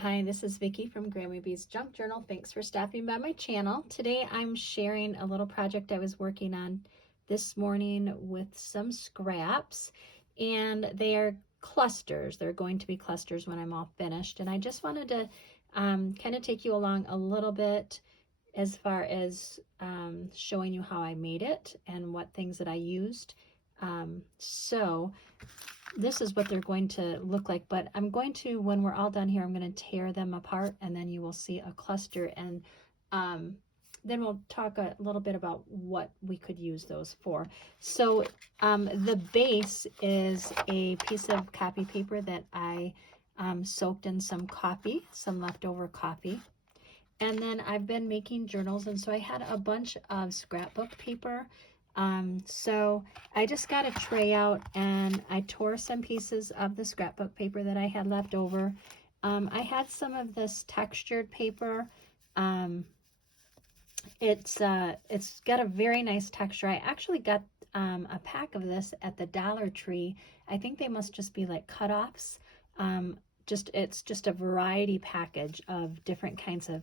Hi, this is Vicki from Grammy B's Junk Journal. Thanks for stopping by my channel. Today I'm sharing a little project I was working on this morning with some scraps, and they are clusters. They're going to be clusters when I'm all finished, and I just wanted to kind of take you along a little bit as far as showing you how I made it and what things that I used. So this is what they're going to look like, but I'm going to, when we're all done here, I'm going to tear them apart, and then you will see a cluster, and then we'll talk a little bit about what we could use those for. So the base is a piece of copy paper that I soaked in some coffee, some leftover coffee. And then I've been making journals, and so I had a bunch of scrapbook paper. So I just got a tray out and I tore some pieces of the scrapbook paper that I had left over. I had some of this textured paper. It's got a very nice texture. I actually got a pack of this at the Dollar Tree. I think they must just be like cutoffs. It's just a variety package of different kinds of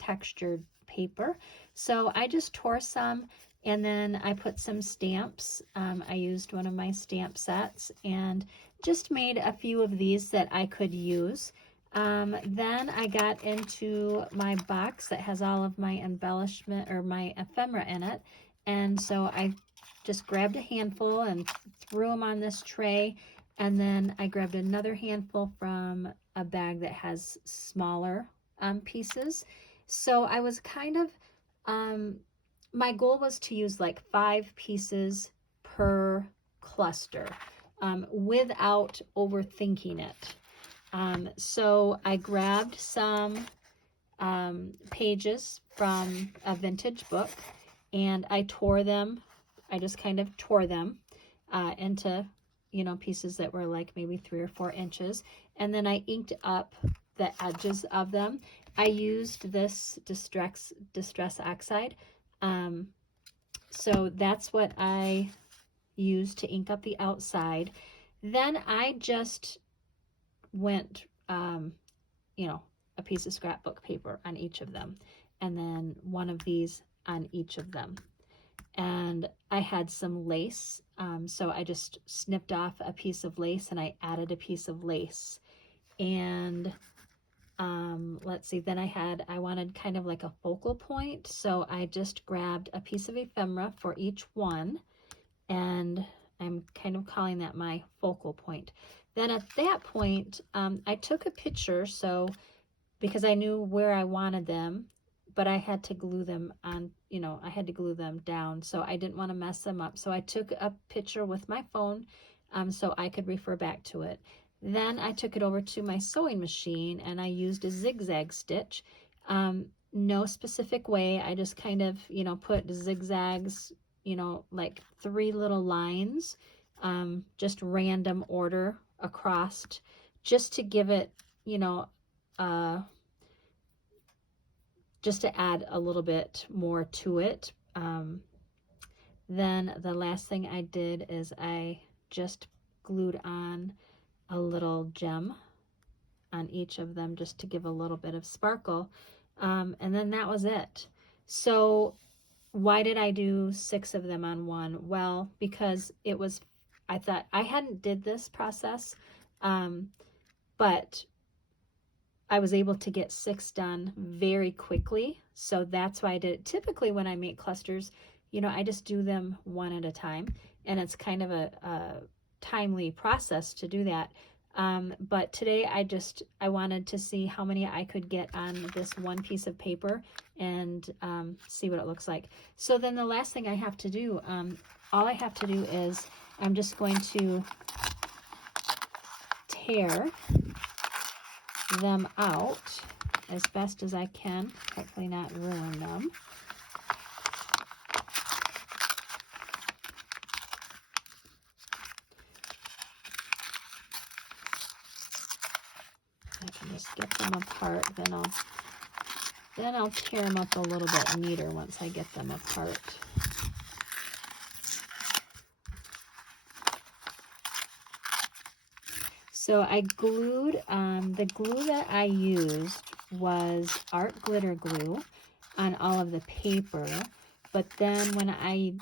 textured paper. So I just tore some, and then I put some stamps. I used one of my stamp sets and just made a few of these that I could use. Then I got into my box that has all of my embellishment or my ephemera in it, and so I just grabbed a handful and threw them on this tray. And then I grabbed another handful from a bag that has smaller pieces. So I was kind of, my goal was to use like 5 pieces per cluster without overthinking it. So I grabbed some pages from a vintage book, and I tore them. I just kind of tore them into pieces that were like maybe 3 or 4 inches. And then I inked up the edges of them. I used this distress oxide. So that's what I used to ink up the outside. Then I just went, a piece of scrapbook paper on each of them, and then one of these on each of them. And I had some lace, so I just snipped off a piece of lace and I added a piece of lace. And let's see, then I wanted kind of like a focal point, so I just grabbed a piece of ephemera for each one, and I'm kind of calling that my focal point. Then at that point, I took a picture, so because I knew where I wanted them, but I had to glue them on, I had to glue them down, so I didn't want to mess them up. So I took a picture with my phone so I could refer back to it. Then I took it over to my sewing machine and I used a zigzag stitch. No specific way. I just kind of, put zigzags, like 3 little lines, just random order across, just to give it, just to add a little bit more to it. Then the last thing I did is I just glued on a little gem on each of them just to give a little bit of sparkle. And then that was it. So why did I do 6 of them on one? Well, because I thought I hadn't did this process, but I was able to get 6 done very quickly. So that's why I did it. Typically when I make clusters, I just do them one at a time, and it's kind of a timely process to do that. But today I wanted to see how many I could get on this one piece of paper and see what it looks like. So then the last thing I have to do, all I have to do is I'm just going to tear them out as best as I can, hopefully not ruin them. I can just get them apart, then I'll tear them up a little bit neater once I get them apart. So I glued, the glue that I used was art glitter glue on all of the paper, but then when I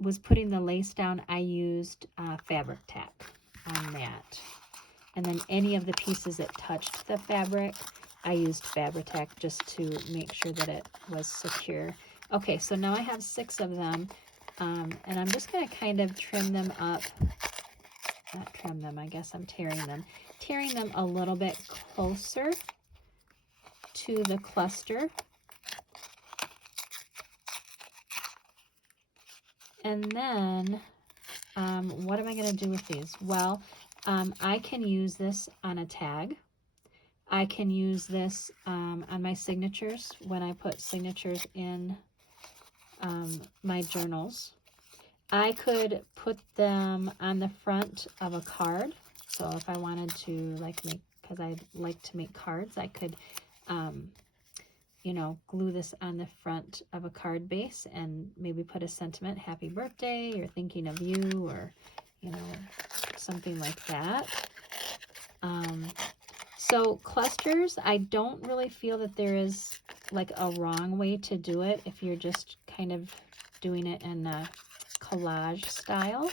was putting the lace down, I used fabric tack on that. And then any of the pieces that touched the fabric, I used fabric tack just to make sure that it was secure. Okay, so now I have 6 of them, and I'm just going to kind of trim them up. Not trim them, I guess I'm tearing them a little bit closer to the cluster. And then, what am I going to do with these? Well, I can use this on a tag. I can use this on my signatures when I put signatures in my journals. I could put them on the front of a card. So if I wanted to like make, because I like to make cards, I could, you know, glue this on the front of a card base and maybe put a sentiment, happy birthday, or thinking of you, or, you know, something like that. So clusters, I don't really feel that there is like a wrong way to do it if you're just kind of doing it in a collage style.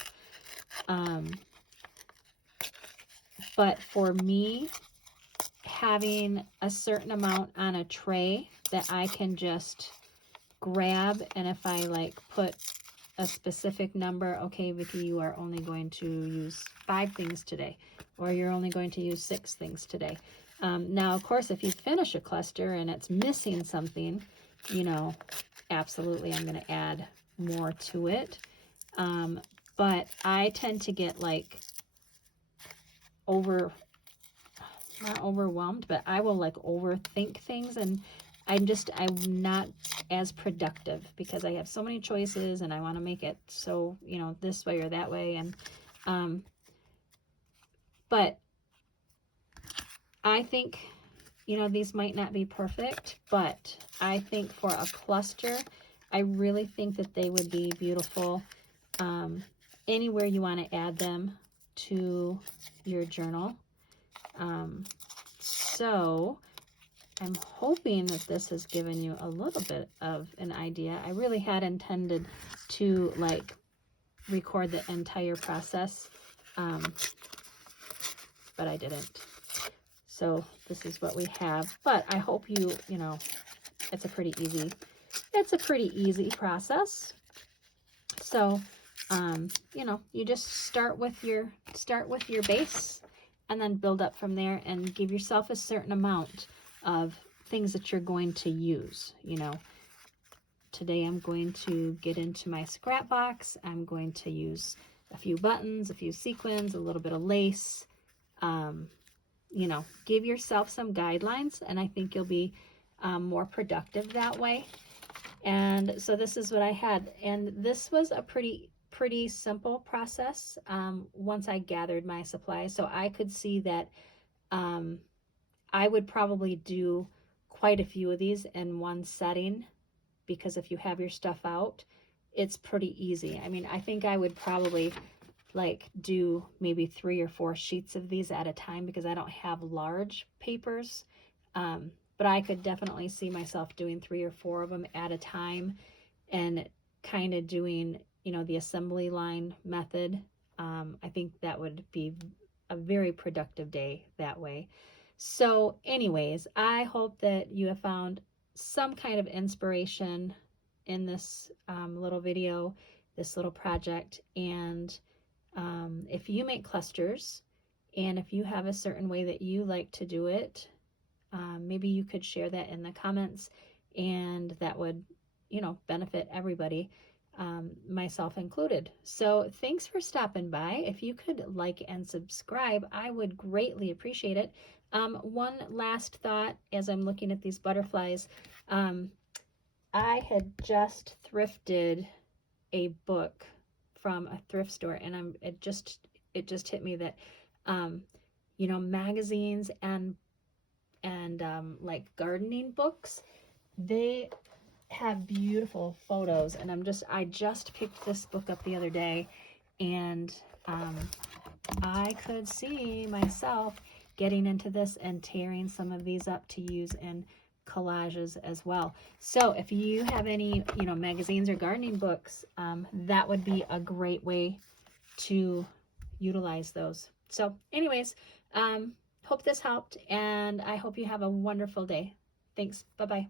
But for me, having a certain amount on a tray that I can just grab, and if I like put a specific number, okay, Vicki, you are only going to use 5 things today, or you're only going to use 6 things today. Now, of course, if you finish a cluster and it's missing something, you know, absolutely, I'm going to add more to it. But I tend to get like not overwhelmed, but I will like overthink things, and I'm not as productive because I have so many choices and I want to make it so, you know, this way or that way. And, but I think, you know, these might not be perfect, but I think for a cluster, I really think that they would be beautiful anywhere you want to add them to your journal. So I'm hoping that this has given you a little bit of an idea. I really had intended to like record the entire process, but I didn't. So this is what we have, but I hope you know, it's a pretty easy process. So, you know, you just start with your base and then build up from there, and give yourself a certain amount of things that you're going to use. You know, today I'm going to get into my scrap box. I'm going to use a few buttons, a few sequins, a little bit of lace. You know, give yourself some guidelines, and I think you'll be more productive that way. And so this is what I had, and this was a pretty simple process once I gathered my supplies. So I could see that I would probably do quite a few of these in one setting, because if you have your stuff out, it's pretty easy. I mean, I think I would probably like do maybe 3 or 4 sheets of these at a time, because I don't have large papers. But I could definitely see myself doing 3 or 4 of them at a time, and kind of doing, you know, the assembly line method. I think that would be a very productive day that way. So anyways, I hope that you have found some kind of inspiration in this little video, this little project. And if you make clusters, and if you have a certain way that you like to do it, maybe you could share that in the comments, and that would, you know, benefit everybody, myself included. So thanks for stopping by. If you could like and subscribe, I would greatly appreciate it. One last thought as I'm looking at these butterflies. I had just thrifted a book from a thrift store, and it just hit me that, you know, magazines and like gardening books, they have beautiful photos. And I just picked this book up the other day, and I could see myself getting into this and tearing some of these up to use in collages as well. So if you have any, magazines or gardening books, that would be a great way to utilize those. So anyways, hope this helped, and I hope you have a wonderful day. Thanks. Bye-bye.